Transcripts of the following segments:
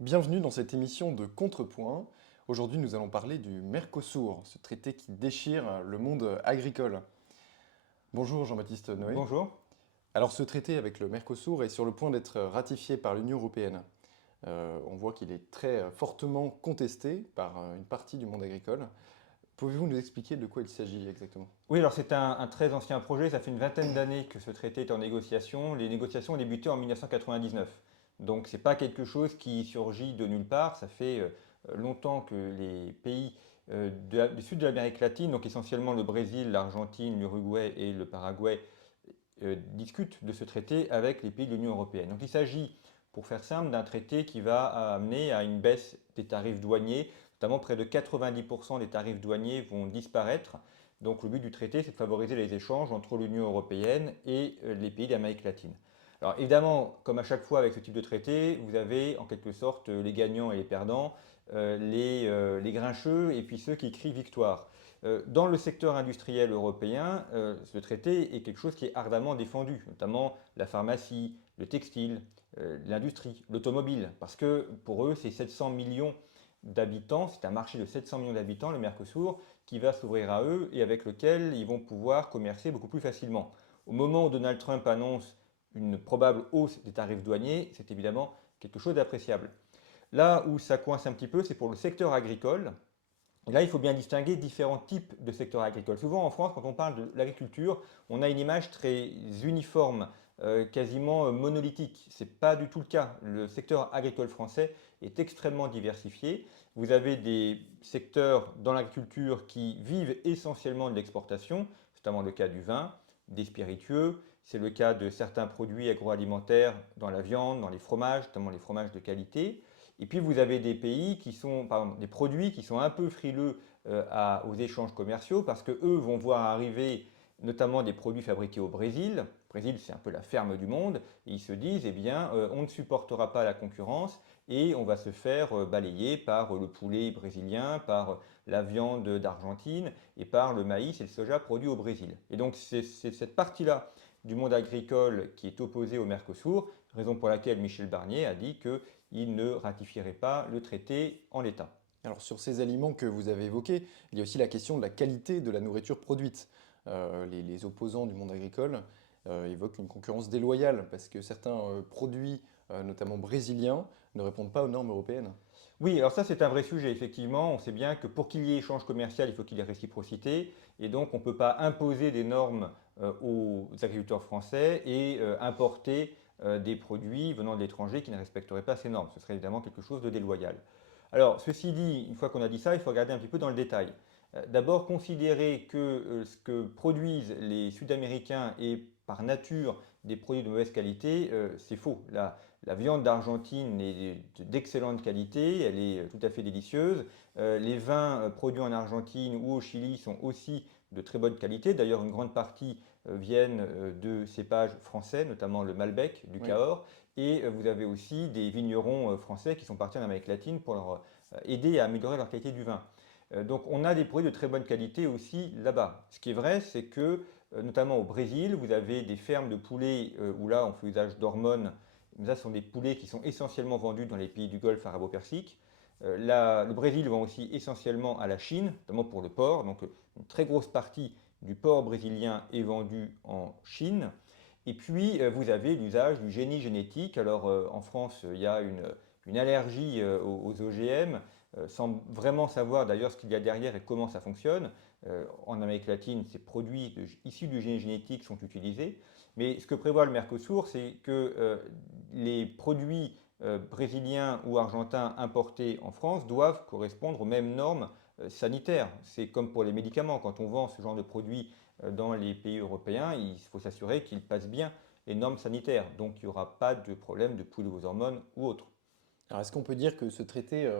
Bienvenue dans cette émission de Contrepoint. Aujourd'hui, nous allons parler du Mercosur, ce traité qui déchire le monde agricole. Bonjour Jean-Baptiste Noé. Bonjour. Alors, ce traité avec le Mercosur est sur le point d'être ratifié par l'Union européenne. On voit qu'il est très fortement contesté par une partie du monde agricole. Pouvez-vous nous expliquer de quoi il s'agit exactement? Oui, alors c'est un très ancien projet, ça fait une vingtaine d'années que ce traité est en négociation. Les négociations ont débuté en 1999. Donc c'est pas quelque chose qui surgit de nulle part, ça fait longtemps que les pays du sud de l'Amérique latine, donc essentiellement le Brésil, l'Argentine, l'Uruguay et le Paraguay, discutent de ce traité avec les pays de l'Union européenne. Donc il s'agit, pour faire simple, d'un traité qui va amener à une baisse des tarifs douaniers, notamment près de 90% des tarifs douaniers vont disparaître. Donc le but du traité, c'est de favoriser les échanges entre l'Union européenne et les pays d'Amérique latine. Alors évidemment, comme à chaque fois avec ce type de traité, vous avez en quelque sorte les gagnants et les perdants, les grincheux et puis ceux qui crient victoire. Dans le secteur industriel européen, ce traité est quelque chose qui est ardemment défendu, notamment la pharmacie, le textile, l'industrie, l'automobile, parce que pour eux, c'est 700 millions d'habitants, c'est un marché de 700 millions d'habitants, le Mercosur, qui va s'ouvrir à eux et avec lequel ils vont pouvoir commercer beaucoup plus facilement. Au moment où Donald Trump annonce une probable hausse des tarifs douaniers, c'est évidemment quelque chose d'appréciable. Là où ça coince un petit peu, c'est pour le secteur agricole. Et là, il faut bien distinguer différents types de secteurs agricoles. Souvent en France, quand on parle de l'agriculture, on a une image très uniforme, quasiment monolithique. Ce n'est pas du tout le cas. Le secteur agricole français est extrêmement diversifié. Vous avez des secteurs dans l'agriculture qui vivent essentiellement de l'exportation, c'est notamment le cas du vin, des spiritueux, c'est le cas de certains produits agroalimentaires dans la viande, dans les fromages, notamment les fromages de qualité. Et puis vous avez des pays qui sont, par exemple, des produits qui sont un peu frileux aux échanges commerciaux parce que eux vont voir arriver notamment des produits fabriqués au Brésil. Le Brésil, c'est un peu la ferme du monde. Et ils se disent, eh bien, on ne supportera pas la concurrence et on va se faire balayer par le poulet brésilien, par la viande d'Argentine et par le maïs et le soja produits au Brésil. Et donc c'est cette partie-là du monde agricole qui est opposée au Mercosur, raison pour laquelle Michel Barnier a dit qu'il ne ratifierait pas le traité en l'état. Alors sur ces aliments que vous avez évoqués, il y a aussi la question de la qualité de la nourriture produite. Les opposants du monde agricole évoquent une concurrence déloyale parce que certains produits, notamment brésiliens, ne répondent pas aux normes européennes. Oui, alors ça c'est un vrai sujet, effectivement. On sait bien que pour qu'il y ait échange commercial, il faut qu'il y ait réciprocité. Et donc on ne peut pas imposer des normes aux agriculteurs français et importer des produits venant de l'étranger qui ne respecteraient pas ces normes. Ce serait évidemment quelque chose de déloyal. Alors, ceci dit, une fois qu'on a dit ça, il faut regarder un petit peu dans le détail. D'abord, considérer que ce que produisent les Sud-Américains est par nature des produits de mauvaise qualité, c'est faux. La viande d'Argentine est d'excellente qualité, elle est tout à fait délicieuse. Les vins produits en Argentine ou au Chili sont aussi de très bonne qualité. D'ailleurs, une grande partie viennent de cépages français, notamment le Malbec, du Oui. Cahors. Et vous avez aussi des vignerons français qui sont partis en Amérique latine pour leur aider à améliorer leur qualité du vin. Donc on a des produits de très bonne qualité aussi là-bas. Ce qui est vrai, c'est que notamment au Brésil, vous avez des fermes de poulets où là on fait usage d'hormones. Mais ça, ce sont des poulets qui sont essentiellement vendus dans les pays du Golfe arabo-persique. Le Brésil vend aussi essentiellement à la Chine, notamment pour le porc. Donc une très grosse partie du porc brésilien est vendu en Chine. Et puis, vous avez l'usage du génie génétique. Alors, en France, il y a une allergie aux OGM, sans vraiment savoir d'ailleurs ce qu'il y a derrière et comment ça fonctionne. En Amérique latine, ces produits issus du génie génétique sont utilisés. Mais ce que prévoit le Mercosur, c'est que les produits brésiliens ou argentins importés en France doivent correspondre aux mêmes normes sanitaires. C'est comme pour les médicaments. Quand on vend ce genre de produits dans les pays européens, il faut s'assurer qu'ils passent bien les normes sanitaires. Donc il n'y aura pas de problème de poules aux hormones ou autre. Alors est-ce qu'on peut dire que ce traité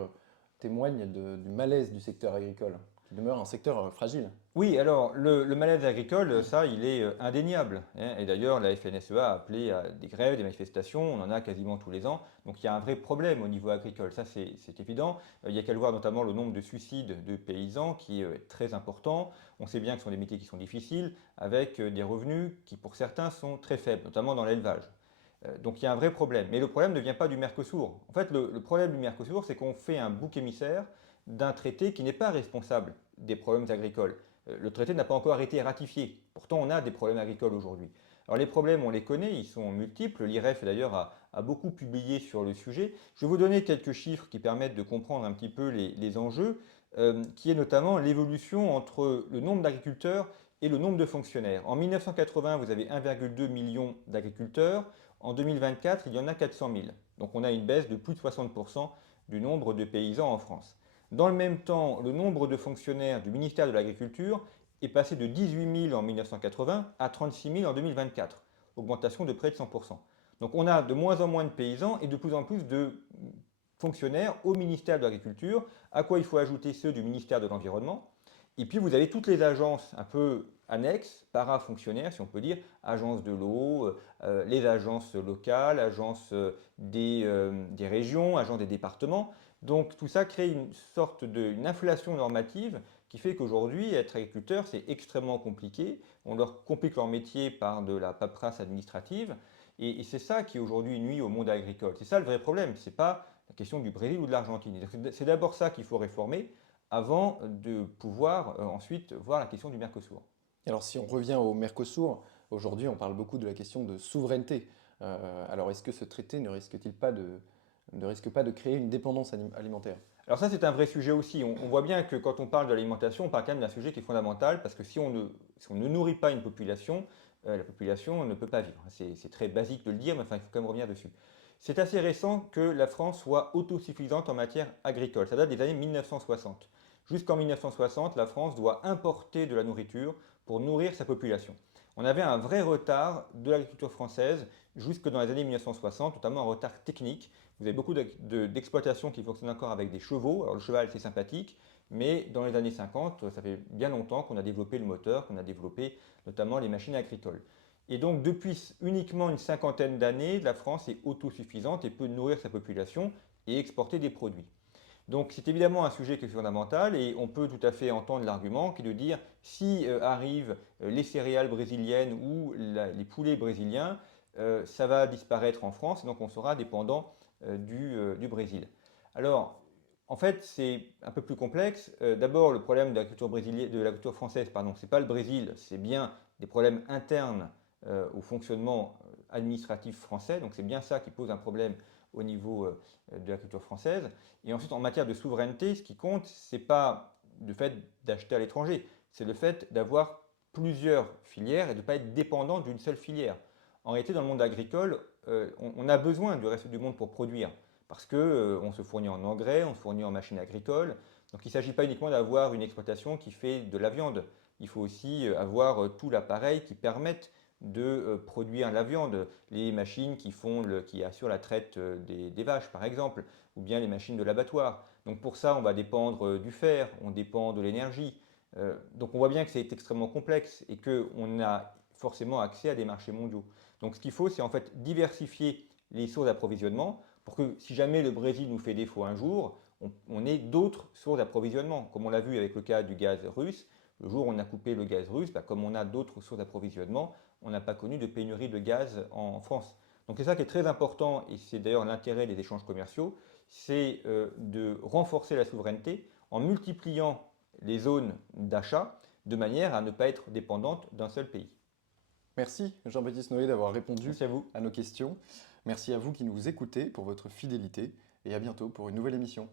témoigne du malaise du secteur agricole, qui demeure un secteur fragile? Oui, alors le malaise agricole, ça, il est indéniable, hein. Et d'ailleurs, la FNSEA a appelé à des grèves, des manifestations, on en a quasiment tous les ans. Donc il y a un vrai problème au niveau agricole, ça c'est évident. Il y a qu'à le voir notamment le nombre de suicides de paysans qui est très important. On sait bien que ce sont des métiers qui sont difficiles, avec des revenus qui pour certains sont très faibles, notamment dans l'élevage. Donc il y a un vrai problème. Mais le problème ne vient pas du Mercosur. En fait, le problème du Mercosur, c'est qu'on fait un bouc émissaire d'un traité qui n'est pas responsable des problèmes agricoles. Le traité n'a pas encore été ratifié. Pourtant, on a des problèmes agricoles aujourd'hui. Alors les problèmes, on les connaît, ils sont multiples. L'IREF d'ailleurs a beaucoup publié sur le sujet. Je vais vous donner quelques chiffres qui permettent de comprendre un petit peu les enjeux, qui est notamment l'évolution entre le nombre d'agriculteurs et le nombre de fonctionnaires. En 1980, vous avez 1,2 million d'agriculteurs. En 2024, il y en a 400 000. Donc on a une baisse de plus de 60% du nombre de paysans en France. Dans le même temps, le nombre de fonctionnaires du ministère de l'Agriculture est passé de 18 000 en 1980 à 36 000 en 2024, augmentation de près de 100%. Donc on a de moins en moins de paysans et de plus en plus de fonctionnaires au ministère de l'Agriculture, à quoi il faut ajouter ceux du ministère de l'Environnement. Et puis vous avez toutes les agences un peu annexes, para-fonctionnaires si on peut dire, agences de l'eau, les agences locales, agences des régions, agences des départements. Donc tout ça crée une sorte d'une inflation normative qui fait qu'aujourd'hui, être agriculteur, c'est extrêmement compliqué. On leur complique leur métier par de la paperasse administrative. Et c'est ça qui aujourd'hui nuit au monde agricole. C'est ça le vrai problème. Ce n'est pas la question du Brésil ou de l'Argentine. C'est d'abord ça qu'il faut réformer avant de pouvoir ensuite voir la question du Mercosur. Alors si on revient au Mercosur, aujourd'hui on parle beaucoup de la question de souveraineté. Alors est-ce que ce traité ne risque pas de créer une dépendance alimentaire? Alors ça, c'est un vrai sujet aussi. On voit bien que quand on parle de l'alimentation, on parle quand même d'un sujet qui est fondamental parce que si on ne nourrit pas une population, la population ne peut pas vivre. C'est très basique de le dire, mais enfin, il faut quand même revenir dessus. C'est assez récent que la France soit autosuffisante en matière agricole. Ça date des années 1960. Jusqu'en 1960, la France doit importer de la nourriture pour nourrir sa population. On avait un vrai retard de l'agriculture française jusque dans les années 1960, notamment un retard technique. Vous avez beaucoup d'exploitations qui fonctionnent encore avec des chevaux. Alors le cheval, c'est sympathique, mais dans les années 50, ça fait bien longtemps qu'on a développé le moteur, qu'on a développé notamment les machines agricoles. Et donc depuis uniquement une cinquantaine d'années, la France est autosuffisante et peut nourrir sa population et exporter des produits. Donc c'est évidemment un sujet qui est fondamental et on peut tout à fait entendre l'argument qui est de dire si arrivent les céréales brésiliennes ou les poulets brésiliens, ça va disparaître en France, donc on sera dépendant du Brésil. Alors, en fait, c'est un peu plus complexe. D'abord, le problème de l'agriculture française, pardon, c'est pas le Brésil, c'est bien des problèmes internes au fonctionnement administratif français. Donc c'est bien ça qui pose un problème au niveau de l'agriculture française. Et ensuite, en matière de souveraineté, ce qui compte, c'est pas le fait d'acheter à l'étranger, c'est le fait d'avoir plusieurs filières et de ne pas être dépendant d'une seule filière. En réalité, dans le monde agricole, on a besoin du reste du monde pour produire, parce qu'on se fournit en engrais, on se fournit en machines agricoles. Donc il ne s'agit pas uniquement d'avoir une exploitation qui fait de la viande. Il faut aussi avoir tout l'appareil qui permette de produire la viande, les machines qui assurent la traite des vaches par exemple, ou bien les machines de l'abattoir. Donc pour ça, on va dépendre du fer, on dépend de l'énergie. Donc on voit bien que c'est extrêmement complexe et qu'on a forcément accès à des marchés mondiaux. Donc ce qu'il faut, c'est en fait diversifier les sources d'approvisionnement pour que si jamais le Brésil nous fait défaut un jour, on ait d'autres sources d'approvisionnement. Comme on l'a vu avec le cas du gaz russe, le jour où on a coupé le gaz russe, comme on a d'autres sources d'approvisionnement, on n'a pas connu de pénurie de gaz en France. Donc c'est ça qui est très important, et c'est d'ailleurs l'intérêt des échanges commerciaux, c'est de renforcer la souveraineté en multipliant les zones d'achat de manière à ne pas être dépendante d'un seul pays. Merci Jean-Baptiste Noé d'avoir répondu Merci à vous. à nos questions. Merci à vous qui nous écoutez pour votre fidélité et à bientôt pour une nouvelle émission.